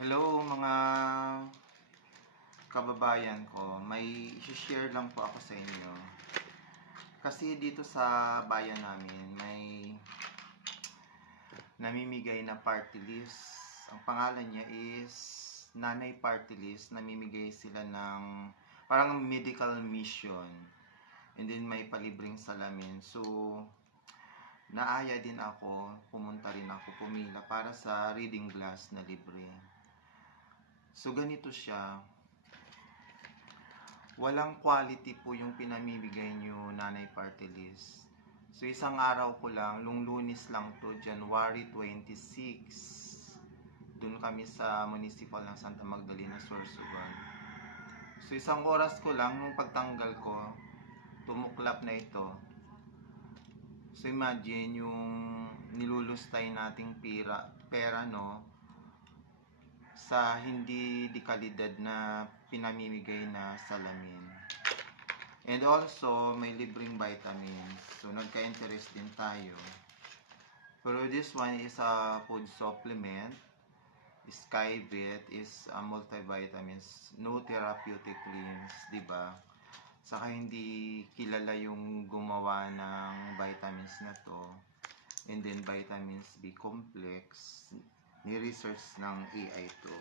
Hello mga kababayan ko, may i-share lang po ako sa inyo. Kasi dito sa bayan namin, may namimigay na party list. Ang pangalan niya is Nanay Party List. Namimigay sila ng parang medical mission. And then may palibreng salamin. So, naaya din ako, pumunta rin ako, pumila para sa reading glass na libre. So, ganito siya. Walang quality po yung pinamimigay nyo, Nanay Party List. So, isang araw ko lang, lung Lunes lang to, January 26. Doon kami sa municipal ng Santa Magdalena, Sorsogon. So, isang oras ko lang, nung pagtanggal ko, tumuklap na ito. So, imagine yung nilulustay nating pera, no? Sa hindi di kalidad na pinamimigay na salamin. And also, may libreng vitamins. So, nagka-interest din tayo. Pero this one is a food supplement. Skybit is a multivitamins, no therapeutic claims, diba? Saka hindi kilala yung gumawa ng vitamins na to. And then vitamins B complex, ni-research ng AI to.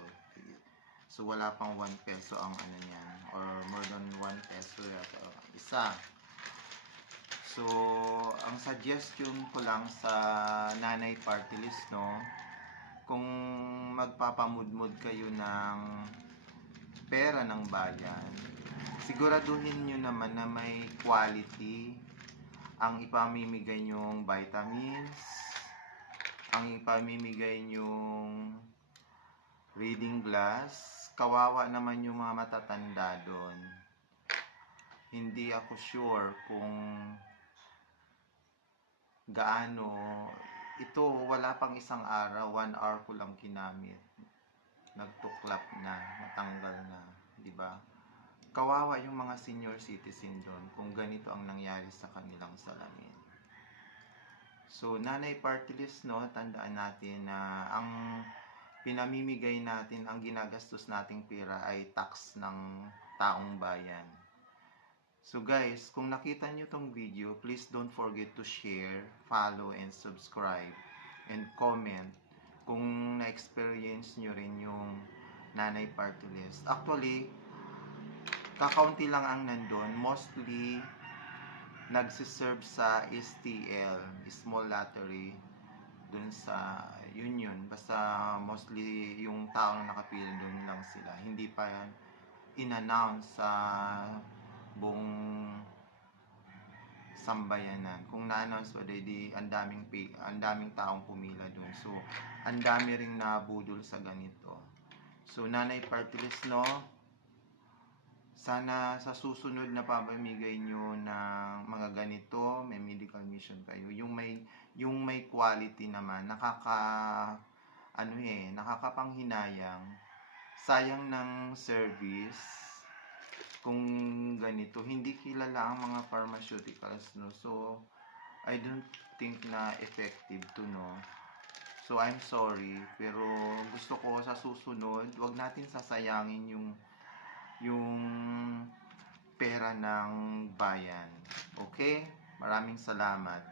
So, wala pang 1 peso ang ano niyan. Or more than 1 peso yata. Isa. So, ang suggestion ko lang sa Nanay Party List, no? Kung magpapamudmud kayo ng pera ng bayan, siguraduhin nyo naman na may quality ang ipamimigay nyong vitamins, ang ipamimigay nyong reading glass. Kawawa naman yung mga matatanda doon. Hindi ako sure kung gaano. Ito, wala pang isang araw, 1 hour ko lang ginamit. Nagtuklap na, natanggal na, di ba? Kawawa yung mga senior citizen doon kung ganito ang nangyari sa kanilang salamin. So, Nanay Party List, no, tandaan natin na ang pinamimigay natin, ang ginagastos nating pera ay tax ng taong bayan. So guys, kung nakita nyo tong video, please don't forget to share, follow, and subscribe. And comment kung na-experience nyo rin yung Nanay Party List. Actually, kakaunti lang ang nandun. Mostly, nagsiserve sa STL, Small Lottery, dun sa Union. Basta mostly yung tao na nakapila dun lang sila. Hindi pa yan in-announce sa buong sambayanan. Kung na-announce pa di ang daming taong pumila dun. So, ang dami ring nabudol sa ganito. So, Nanay Party List, no? Sana sa susunod na pamamigay nyo ng mga ganito, may medical mission kayo. Yung may quality naman, nakakapanghinayang. Sayang ng service kung ganito. Hindi kilala ang mga pharmaceuticals, no? So, I don't think na effective to, no? So, I'm sorry. Pero gusto ko sa susunod, wag natin sasayangin yung pera ng bayan. Okay? Maraming salamat.